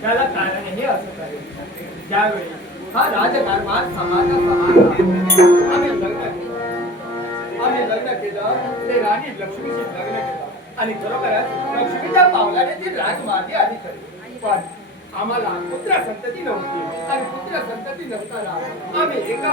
त्याला कारण हे असं आहे, ज्यावेळी हा राजकारभार समाजासमाज आम्ही लग्न केलं ते राणी लक्ष्मीशी लग्न केलं आणि खरोखरच लक्ष्मीच्या पावलाने ती राजमाती आली खरी. पण आम्हाला पुत्र संतती नव्हती आणि पुत्र संतती नसताना आम्ही एका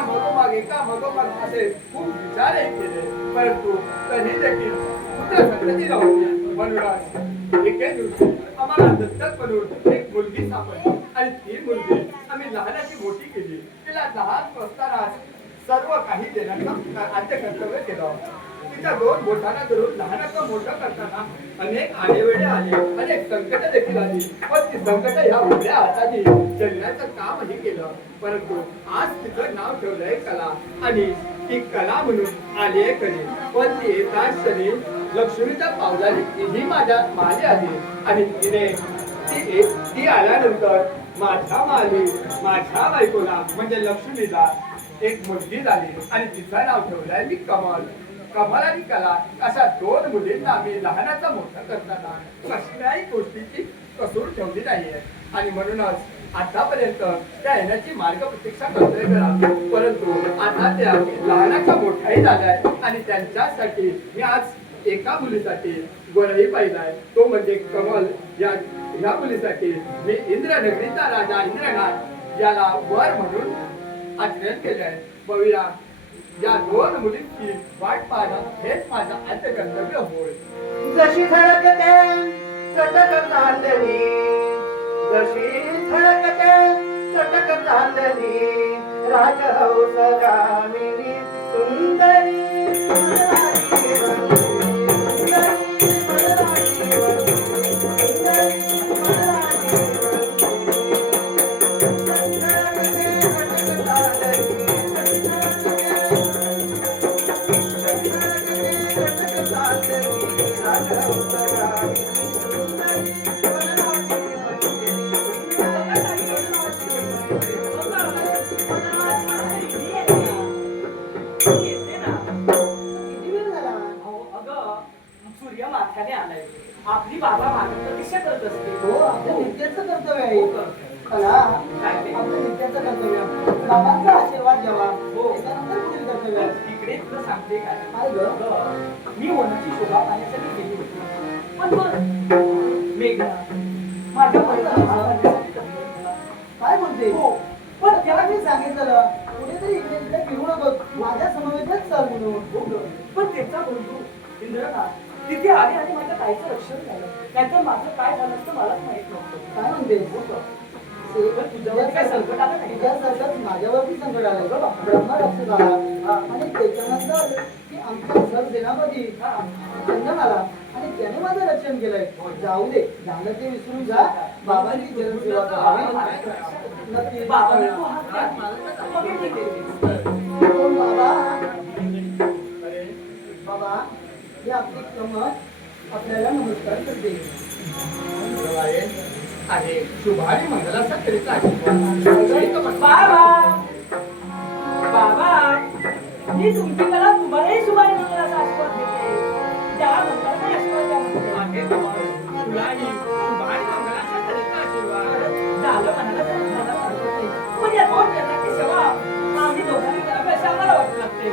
मगोमाग असे खूप विचारही केले, परंतु तरी देखील पुत्र संतती नव्हती. म्हणूनच एके दिवशी आम्हाला दत्तक म्हणून एक मुलगी सापडली आणि ती मुलगी आम्ही लहानाची मोठी केली. तिला लहान असताना सर्व काही देण्याचं आद्य कर्तव्य केलं. तिच्या दोन बोटांना धरून लहानाचं मोठं करताना अनेक आडेवेडे आले, अनेक संकट देखील आली, पण ती संकट ह्या उभ्या हाताने जगण्याचं कामही केलं. परंतु आज तिचं नाव ठेवलंय कला आणि ती कला म्हणून आली आहे खरी. पण ती एकाच क्षणी लक्ष्मीच्या पावलाने तीही माझ्या मागे आली आणि ती आल्यानंतर माझ्या बायकोला म्हणजे लक्ष्मीला एक मुलगी झाली आणि तिचं नाव ठेवलंय मी कमल. कमल आणि कला अशा दोन मुलींना मी लहानाचा मोठा करताना कसल्याही गोष्टीची कसूर ठेवली नाहीये आणि म्हणूनच आतापर्यंत त्या येण्याची मार्ग प्रतीक्षा करतोय करा. परंतु आता त्या लहानाचा मोठाही झालाय आणि त्यांच्यासाठी मी आज एका मुलीसाठी वरही पाहिलाय, तो म्हणजे कमल. या मुलीसाठी मी इंद्रनगरीचा राजा इंद्रनाथ याला वर म्हणून आचरण केले आहे. बघूया या दोन मुलींची वाट पाहणं हेच माझं आद्य कर्तव्य होय. जशी धडकते चटक चांदणी, जशी धडकते चटक चांदणी, राजहंस गामिनी सुंदरी आपली बाबा माझं प्रतीक्षा करत असते. हो, आपल्या नित्याचं कर्तव्य आहे. कला आपल्या नित्याचं कर्तव्य, बाबांचा आशीर्वाद घ्यावा. हो, त्यानंतर पुढील कर्तव्य. इकडे तुला सांगते काय मी होण्याची शोभा पाहण्यासाठी गेली होती. पण बरं मेघना माझ्या काय बोलते? हो, पण त्याला मी सांगितलं कुठेतरी इकडे तिकडे फिरू नको, माझ्या समवेतच चल म्हणून. पण त्याचा बंधू इंद्रनाथ तिथे आले आणि माझ्या काहीचं रक्षण झालं, नाहीतर माझं काय झालं असतं मलाच माहित नव्हतं. काय म्हणते? तुझ्यावर काय संकट आलं नाही? तुझ्यासारखंच माझ्यावरती संकट आलं बघा. ब्रह्मा राक्षस आला आणि त्याच्यानंतर की आमचा सर सेनापती चंदन आला आणि त्याने माझं रक्षण केलंय. जाऊ दे, झालं ते विसरून जा. बाबांची जनसेवा करावी. बाबाने तू हात बाबा हे आपली कमत आपल्याला नमस्कार करते. आहे शुभारी मंगलाचा करिता बाबा मी तुमची मला तुम्हालाही शुभारी मंगलाचा आशीर्वाद देते. त्या मंगलाचा आशीर्वाद तुलाही शुभारी मंगलाचा करिता आशीर्वाद झालं म्हणाला तर मला वाटत नाही, पण या दोन जणांची सेवा आम्ही दोघांनी करावी असे आम्हाला वाटू लागते.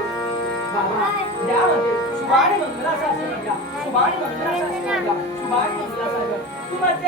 बाबा त्यामध्ये शुभारी मंगलाचा आशीर्वाद द्या, शुभारी मंगलाचा आशीर्वाद द्या, शुभारी मंगलाचा आशीर्वाद तुम्हाला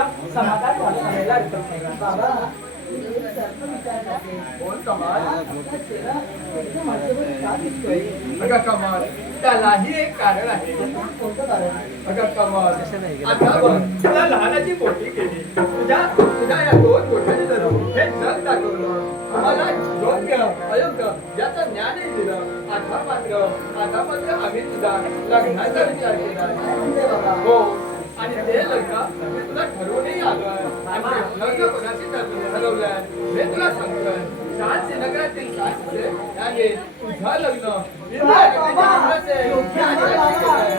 मला समाधान व्हायला हरकत नाही. बाबा मी एक सारखं विचार करते. कोण कमाल आपला चेहरा एकदम आजूबाजूला का दिसतोय? अगं कमाल त्यालाही एक कारण आहे. कोणतं कारण? अगं कमाल आता बघ तुला लहानाची मोठी केली तुझ्या या दोन गोष्टी धरून हे जग दाखवलं आम्हाला योग्य अयोग्य याचं ज्ञानही दिलं आता मात्र आम्ही तुझा लग्नाचा विचार केला काय म्हणते बाबा? हो आणि ते लग्न मी तुला ठरवूनही आलोय आणि लग्न कोणाशी ठरवलंय हे तुला सांगतोय शांत नगरातील सासरे याने तुझं लग्न निर्णय नगरीच्या योग्य आणि राशी केलंय.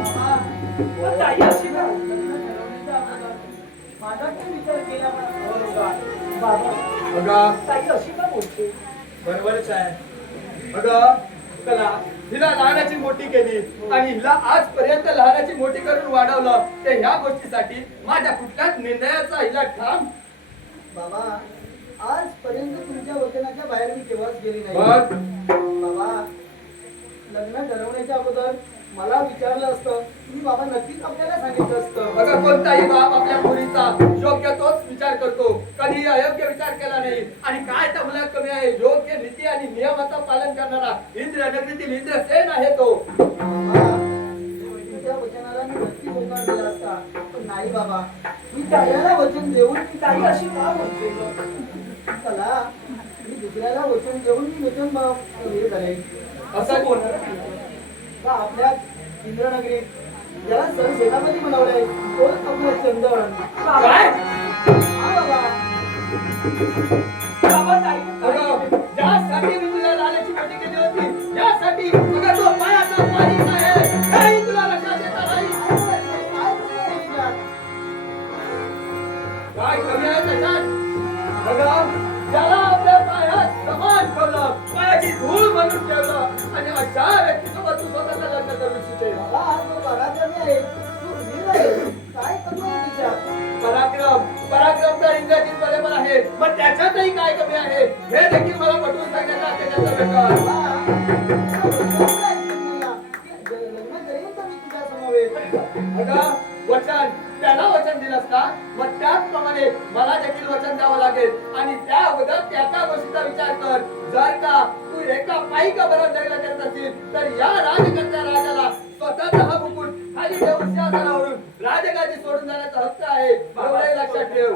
बाबा, पण ताई अशी का? लग्न ठरवण्याच्या अगोदर माझा काय विचार केला का? बाबा अगं ताई अशी का बोलते? बरोबरच आहे अगं कला हिला लहानाची मोठी केली आणि हिला आजपर्यंत लहानाची मोठी करून वाढवलं ते ह्या गोष्टीसाठी माझ्या कुठल्याच निर्णयाचा हिला ठाम बाबा आजपर्यंत तुमच्या वचनाच्या बाहेर मी केव्हाच गेली नाही. बघ बाबा लग्न ठरवण्याच्या अगोदर मला विचारलं असतं तुम्ही बाबा नक्कीच आपल्याला सांगितलं असतं. अगं कोणताही बाप आपल्या मुलीचा योग्य तोच विचार करतो कधी अयोग्य विचार केला नाही आणि काय त्या मुलात कमी आहे योग्य नीती आणि नियमाचं पालन करणारा इंद्रनगरीतील इंद्रसेन आहे तो. बाबा तुमच्या वचनाला मी नक्कीच होकार दिला असता पण नाही बाबा मी त्याला वचन देऊन मी ताई अशी का बोलते ग? चला मी दुसऱ्याला वचन देऊन मी वचन हे झाले असं बोलणार नाही. का आपल्या इंद्रनगरीत ज्याला सेनापती बनवलंय तोच आपला चंदन. काय हा बाबा बाबा ताई अगं ज्यासाठी मी तुला लहानाची मोठी केली होती यासाठी अगं तो पायाचा पाणी आहे हेही तुला लक्षात येत नाही काय कमी आहे त्याच्यात अगं ज्याला आपल्या पायात समान ठेवलं पायाची धूळ बनून ठेवलं आणि अशा व्यक्तीसोबत तू स्वतःला लग्न करू इच्छिते बाबा हा जो पराक्रमी आहे तो वीर आहे. काय कमी आहे तिच्यात? पराक्रम तर इंग्रजीत बरोबर आहे पण त्याच्यातही काय कमी आहे हे देखील मला पटवून सांगण्याचा त्याच्याचा प्रकार बाबा, तुला वचन आहे तुम्हाला. लग्न करेन तर मी तुझ्या समवेत. अगं वचन त्याला वचन दिलंस का मग त्याचप्रमाणे मला देखील वचन द्यावं लागेल आणि त्या अगोदर त्या गोष्टीचा विचार कर जर का तू एका पायी का बरं लग्न करत असतील तर या राजकर्त्या राजाला स्वतःचा हा मुकुट खाली ठेवून सिंहासनावरून राजगादी सोडून जाण्याचा हक्क आहे एवढंही लक्षात ठेव.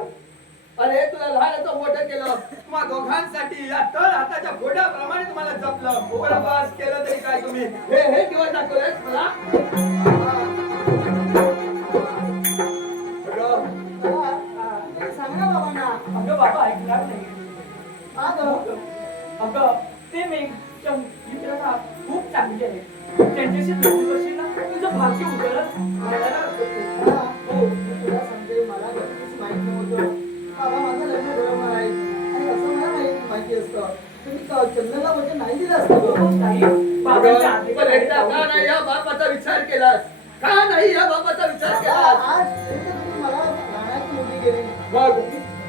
अरे तुला लहानाचं मोठं केलं तुम्हा दोघांसाठी या तळ हाताच्या घोड्याप्रमाणे तुम्हाला जपलं उघडपास केलं तरी काय तुम्ही हे दिवस दाखवलेस मला बाबा, सांग ना बाबांना. अगं बाबा ऐकणार नाही. हा गं. अगं ते मित्र ना खूप चांगले आहेत. त्यांच्याशी भेटू करशील ना तुझं भाग्य उजळत म्हणायला हरकत नाही. हा, हो, मी तुला सांगते, मला नक्कीच माहित नव्हतं. बाबा माझं लग्न ठरवणार आहे आणि असं मला माहिती असतं तुम्ही चंदनला वचन नाही दिलं असतं हो, गं. ताई, बाबांच्या आधी पण एकदा का नाही या बापाचा विचार केलास का नाही या बापाचा विचार बाबा, केलास आजपर्यंत तुम्ही मला लहानाची मोठी केली. मग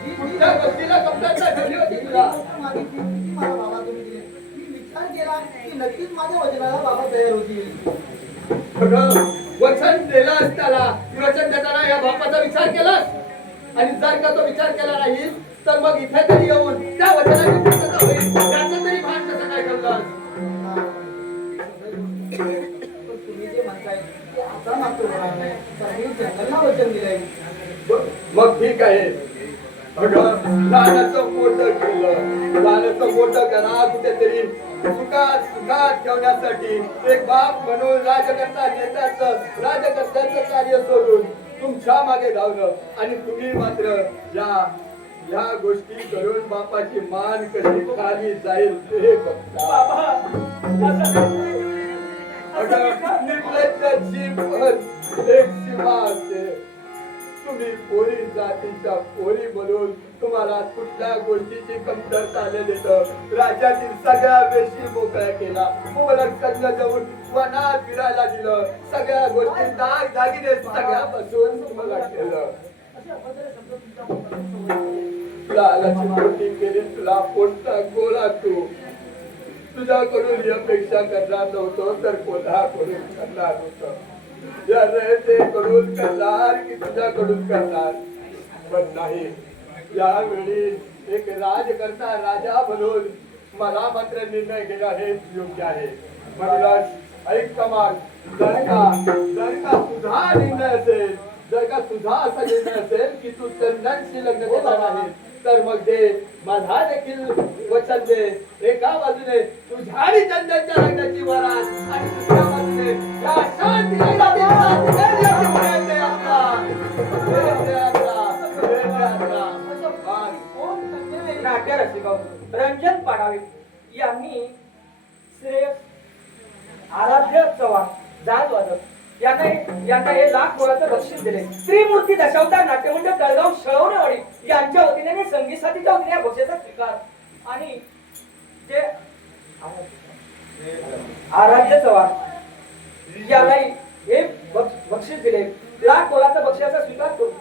जी कुठल्या गोष्टीला कमतरता ठेवली होती तुला गोष्ट मागितली ती मला बाबा तुम्ही दिली. मी विचार केला की नक्कीच माझ्या वचनाला बाबा तयार होतील. अगं, वचन दिलंस त्याला वचन देताना या बापाचा विचार केलास आणि जर का तो विचार केला नाही तर मग इथे तरी येऊन त्या वचनाची पूर्तता होईल त्याचं तरी भान कसं काय करलास पण तुम्ही जे म्हणताय ते आता मात्र होणार नाही कारण मी जंगलला वचन दिलंय. मग ठीक आहे अगं लहानाचं मोठं केलं लहानाचं मोठं करा कुठेतरी सुखात ठेवण्यासाठी एक बाप म्हणून राजकर्त्याचं कार्य सोडून तुमच्या मागे धावलं आणि तुम्ही मात्र या गोष्टी करून बापाची मान कशी खाली जाईल ते बघता बाबा असं अगं निर्लज्जाची पण एक सीमा असते तुम्ही पोरी जातीच्या पोरी म्हणून तुम्हाला कुठल्या गोष्टीची कमतरता आले देतं राज्यातील सगळ्या वेशी मोकळ्या केला मुबलक संघ जाऊन वनात फिरायला दिलं सगळ्या गोष्टी दाग दागिने सगळ्यापासून तुम्हाला केलं असे अभद्र शब्द तुमच्या मुखातून तुला आलाची मोठी केली तुला पोटचा गोळा तू तुझ्याकडून ही अपेक्षा करणार नव्हतो तर कोणाकडून करणार होतं याने ते कडून करणार की तुझ्याकडून करणार पण नाही यावेळी एक राजकर्ता राजा म्हणून मला मात्र निर्णय घेणं हेच योग्य आहे म्हणूनच ऐक कमाल जर का तुझा निर्णय असेल जर का तुझा असा निर्णय असेल की तू चंदनशी लग्न करणार आहे तर मग दे माझा देखील वचन दे एका बाजूने तुझ्या आणि चंदनच्या लग्नाची वरात आणि दुसऱ्या बाजूने या शांती नाट्य रसिक रंजन पाडावे यांनी श्रेयस आराध्य चव्हाण जात वादक यांना हे लाख मोलाचं बक्षीस दिले त्रिमूर्ती दशावतार नाट्यमंडळ तळगाव शळवणेवाडी यांच्या वतीने संगीताच्या वतीने बक्षीचा स्वीकार आणि जे आराध्य चव्हाण यालाही हे बक्षीस दिले लाख मोलाचं बक्षिसाचा स्वीकार करू